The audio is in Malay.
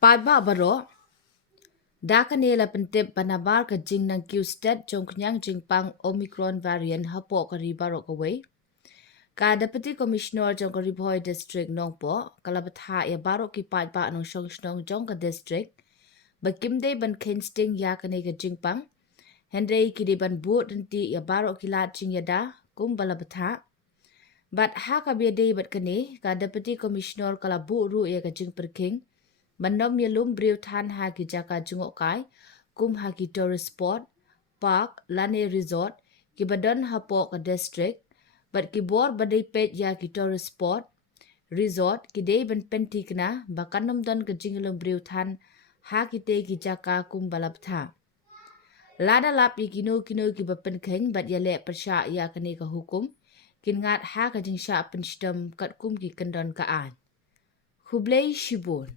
Padma baro, dakanela pentip panabar ka jing nang Q-stat jong knyang jingpang Omicron variant hapo ka ribaro ka way. Ka Deputy Commissioner jong ka Bhoi District nongpo, kalabatha ya baro ki padba anong song jong ka district, bakimde ban kinsting ya kane ka jingpang, Henry kidi ban buot nanti ya baro ki lat jing yada, kum balabatha. But ha ka biade bat kane, ka Deputy Commissioner kala bu ru ya ka jing perking, Manom yalum briu than ha ki jaka jungok kai, kum ha ki tourist spot, park, lane resort, ki Badon hapo ka district, but ki bor badai pet ya ki tourist spot, resort, ki day ban pentik na, bakanom don ka jingulum briu than ha ki te ki jaka kum balap tha. Lada lap yi kino ki bapen keng, but yale persya ya kane ka hukum, kin ngat ha ka jing sya penstem kat kum ki kendon ka an. Hublay Shibun.